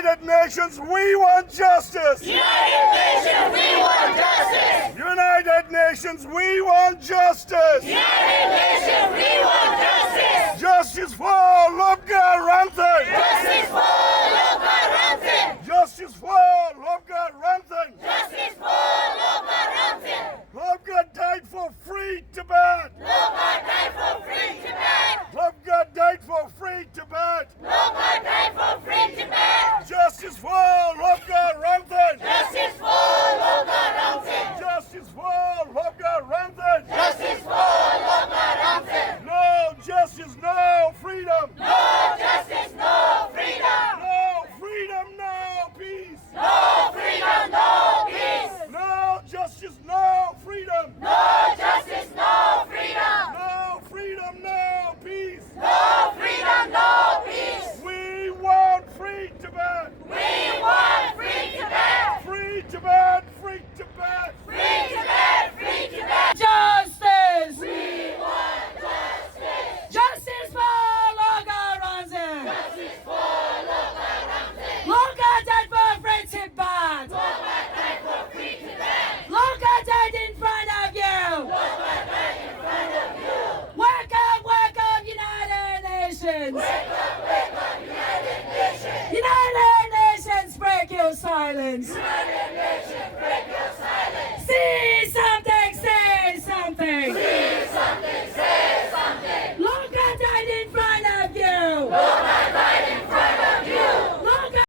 United Nations, we want justice. United Nations, we want justice. United Nations, we want justice. United Nations, we want justice. Justice for Lubga Ramthan. Justice for Lubga Ramthan. Justice for Lubga Ramthan. Justice for Lubga Ramthan. Lubga died for free Tibet. Lubga died for free Tibet. Lubga died for free Tibet. Lubga died for free Tibet. Justice for Lubga Ramthan. Justice for Lubga Ramthan. Justice for Lubga Ramthan. Justice for Lubga Ramthan. No justice, no freedom. No justice, no freedom. No freedom, no peace. No freedom, no peace. No justice, no freedom. No justice, no freedom. No freedom, no peace. No freedom, no peace. We want free Tibet. We want free Tibet. Free Tibet, free Tibet. Free Tibet, free Tibet. Justice! We want justice. Justice for Lubga Ramthan! Justice for Lubga Ramthan. Lubga died for free Tibet! Lubga died for free Tibet. Lubga died in front of you! Lubga died in front of you. Wake up, United Nations! Wake up, United Nations. United Nations, break your silence! United